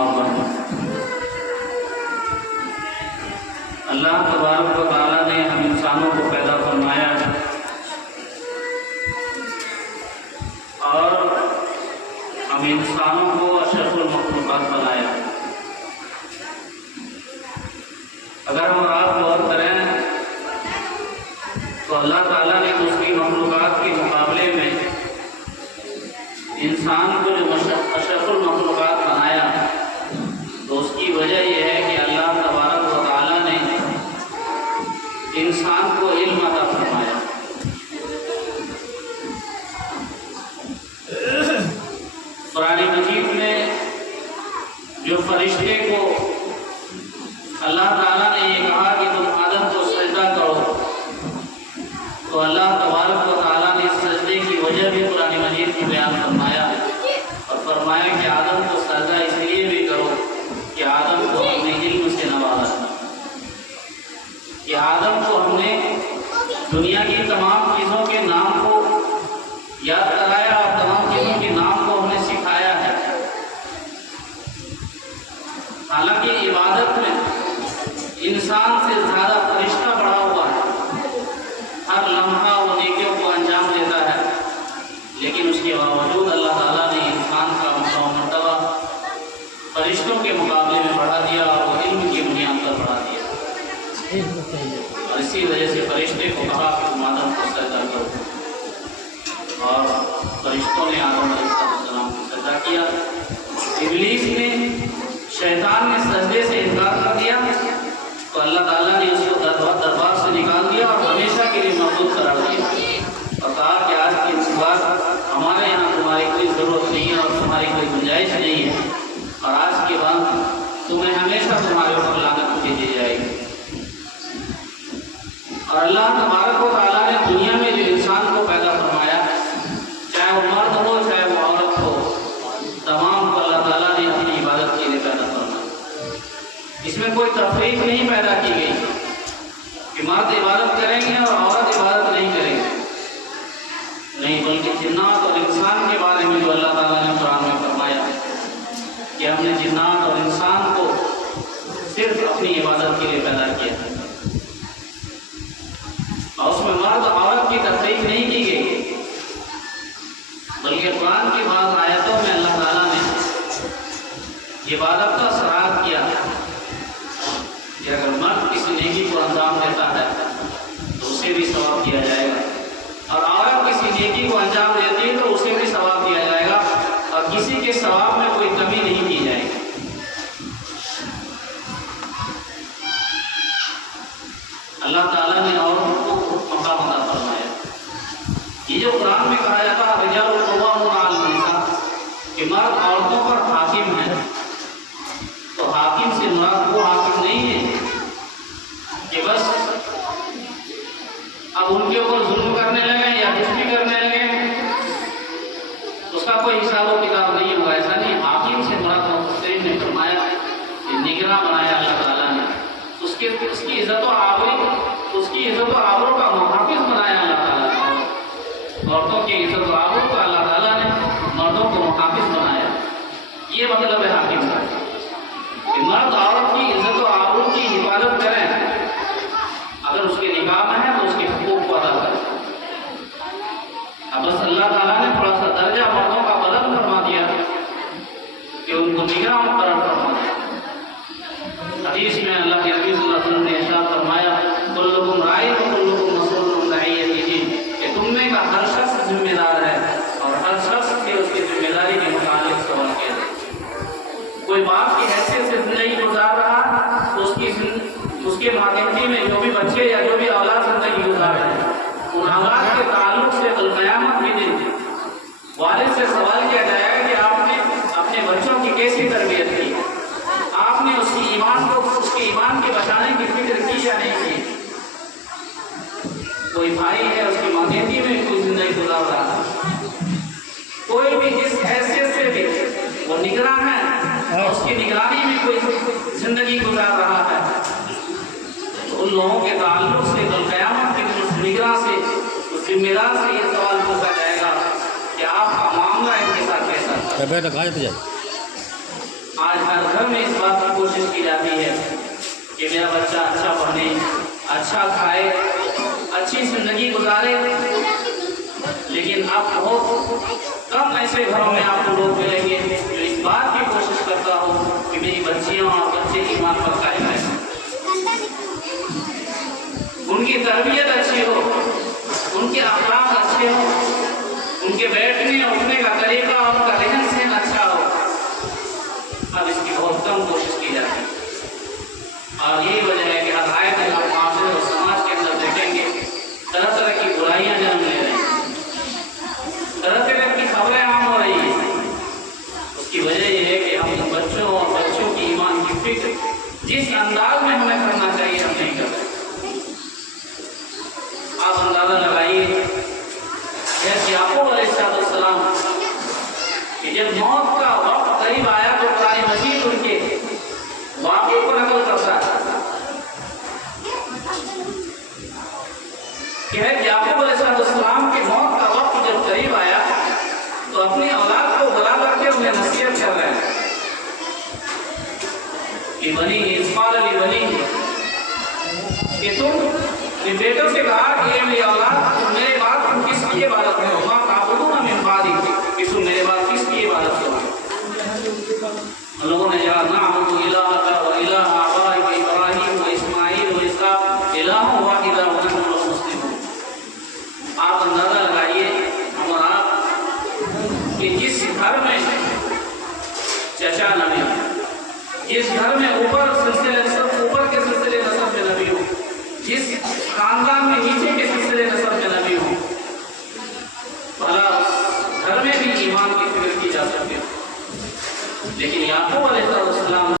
اور بڑھیں۔ اللہ تبارک و تعالیٰ نے ہم انسانوں کو پیدا فرمایا اور ہم انسانوں کو اشرف المخلوقات بنایا۔ اگر ہم آپ غور کریں تو اللہ تعالیٰ نے دوسری مخلوقات کے مقابلے میں انسان کو جو اشرف المخلوقات بنایا تو اس کی وجہ یہ ہے کہ اللہ تبارک و تعالیٰ نے انسان کو علم عطا فرمایا۔ قرآن مجید میں جو فرشتے کو اللہ تعالیٰ نے یہ کہا کہ تم آدم کو سجدہ کرو تو اللہ تبارک و تعالیٰ نے اس سجدے کی وجہ بھی قرآن مجید کی بیان فرمایا اور فرمایا کہ آدم کو سجدہ اس لیے بھی کرو کہ آدم کو ہم نے علم سے نوازا، کہ آدم کو ہم نے دنیا کی تمام چیزوں کے نام کو یاد کرایا اور تمام چیزوں کے نام کو ہم نے سکھایا ہے۔ حالانکہ عبادت میں انسان سے زیادہ فرشتہ بڑھا ہوا ہے، ہر لمحہ وہ نیکیوں کو انجام دیتا ہے، لیکن اس کے باوجود اللہ تعالیٰ نے انسان کا مرتبہ فرشتوں کے مقابلے میں بڑھا دیا اور وہ علم کی بنیاد پر بڑھا دیا، اور اسی وجہ سے فرشتے کو کہا کہ تم آدم کو سجدہ کرو، اور فرشتوں نے آدم علیہ السلام کو سجدہ کیا۔ ابلیس نے، شیطان نے سجدے سے انکار کر دیا تو اللہ تعالیٰ نے اس کو دربار سے نکال دیا اور ہمیشہ کے لیے محدود قرار دیا اور کہا کہ آج کے بعد ہمارے یہاں تمہاری کوئی ضرورت نہیں ہے اور تمہاری کوئی گنجائش نہیں ہے، اور آج کے بعد تمہیں ہمیشہ تمہارے اوپر لعنت بھیجی جائے گی۔ اور اللہ تبارک و تعالیٰ نے دنیا میں جو انسان کو پیدا فرمایا، چاہے وہ مرد ہو چاہے وہ عورت ہو، تمام کو اللہ تعالیٰ نے اپنی عبادت کے لیے پیدا فرمایا۔ اس میں کوئی تفریق نہیں پیدا کی گئی کہ مرد عبادت کریں گے اور عورت عبادت نہیں کریں گے، نہیں، بلکہ جنات اور انسان کے بارے میں جو اللہ تعالیٰ نے قرآن میں فرمایا کہ ہم نے جنات اور انسان کو صرف اپنی عبادت کے لیے پیدا کیا ہے، اور اس میں مرد عورت کی تفریق نہیں کی گئی، بلکہ قرآن کی بعض آیتوں میں اللہ تعالیٰ نے عبادت کا سراغ کیا کہ اگر مرد کسی نیکی کو انجام دیتا ہے تو اسے بھی ثواب دیا جائے گا، اور عورت کسی نیکی کو انجام دیتی ہے تو اسے بھی ثواب دیا جائے گا، اور کسی کے ثواب میں کوئی کمی نہیں کی جائے گی۔ اللہ تعالیٰ نے عورتوں کو مقام عطا فرمایا۔ یہ جو قرآن میں کہا جاتا ہے رجال قوامون علی النساء کہ مرد عورتوں پر حاکم ہے، تو حاکم سے مراد وہ حاکم نہیں ہے کہ بس اب ان کے اوپر ظلم کرنے لگے یا کچھ بھی کرنے لگے، اس کا کوئی حساب و کتاب نہیں ہوگا، ایسا نہیں۔ حاکم سے مراد مفسرین نے فرمایا کہ نگراں بنایا اللہ تعالیٰ نے، اس کی عزت و آبرو کا محافظ بنایا اللہ تعالیٰ نے، عورتوں کی عزت و آبرو کا اللہ تعالیٰ نے مردوں کو محافظ بنایا۔ یہ مطلب ہے حاکم کا کہ مرد عورت کی عزت و آبرو کی حفاظت کریں، اگر اس کے نکاح میں ہے تو اس کے حقوق کو ادا کریں۔ اب بس اللہ تعالیٰ نے تھوڑا سا درجہ مردوں کا بدل فرما دیا کہ ان کو نگراں مقرر فرما دیا۔ حدیث میں اللہ کے نبی صلی اللہ علیہ وسلم نے ارشاد فرمایا کلکم راع و کلکم مسئول عن رعیتہ، کہ تم میں کا ہر شخص ذمہ دار ہے اور ہر شخص کے اس کی ذمہ داری کے متعلق سوال کیا جائے۔ کوئی باپ کی حیثیت سے زندگی گزار رہا تو اس کے ماتحتی میں جو بھی بچے یا جو بھی اولاد زندگی گزار رہے ہیں، ان اولاد کے تعلق سے قیامت کے دن والد سے سوال کیا جائے گا کہ آپ نے اپنے بچوں کی کیسی تربیت کی، آپ نے اس کے ایمان کے بچانے کی فکر کی یا نہیں کی۔ کوئی بھائی ہے اس کی ماتحتی میں کوئی زندگی گزار رہا ہے، کوئی بھی جس حیثیت سے بھی وہ نگراں ہے، اس کی نگرانی میں کوئی زندگی گزار رہا ہے، تو ان لوگوں کے تعلق سے کل قیامت کے دن اس نگراں سے، اس ذمہ دار سے یہ سوال پوچھا جائے گا کہ آپ کا معاملہ ان کے ساتھ کیسا تھا۔ آج ہر گھر میں اس بات کی کوشش کی جاتی ہے کہ میرا بچہ اچھا پڑھے، اچھا کھائے، اچھی زندگی گزارے، لیکن اب بہت کم ایسے گھروں میں آپ کو لوگ ملیں گے جو اس بات کی کوشش کرتا ہو کہ میری بچیاں اور بچے ایمان پر قائم رہیں، ان کی تربیت اچھی ہو، ان کے اخلاق اچھے ہوں، ان کے بیٹھنے اٹھنے کا طریقہ، ان کا رہن سہن اچھا ہو۔ اب اس کی بہت کم کوشش کی جاتی ہے، اور یہی وجہ ہے کہ ہر آئے دن آپ معاشرے اور سماج کے اندر دیکھیں گے طرح طرح کی برائیاں جنم لے رہی ہیں، طرح طرح کی خبریں عام ہو رہی ہیں۔ اس کی وجہ یہ ہے کہ ہم بچوں اور بچوں کی ایمان کی فکر جس انداز میں ہمیں کرنا چاہیے ہم نہیں کرتے۔ آپ اندازہ لگائیے کہ یعقوب علیہ السلام کہ جب موت کا وقت قریب آیا تو قرآن مجید ان کے واقعے کو نقل کرتا ہے کہ یعقوب علیہ السلام کی موت کا وقت جب قریب آیا تو اپنی اولاد کو بلا کر کے انہیں نصیحت کر رہے ہیں کہ بنی اسماعیل علی بنی کہ تم اپنے بیٹوں سے کہا کہ میری اولاد میرے بعد تم کس کی عبادت کرو، ماں تعبدون من بعدی کہ تم میرے بعد کس کی عبادت کرو؟ لوگوں نے جواب نعبد الہک و الہ آبائک ابراہیم و اسماعیل و اسحاق الہ واحد ونحن له مسلمون۔ آپ اندازہ لگائیے ہم اور آپ کہ جس گھر میں چچا نہ ملے، جس گھر میں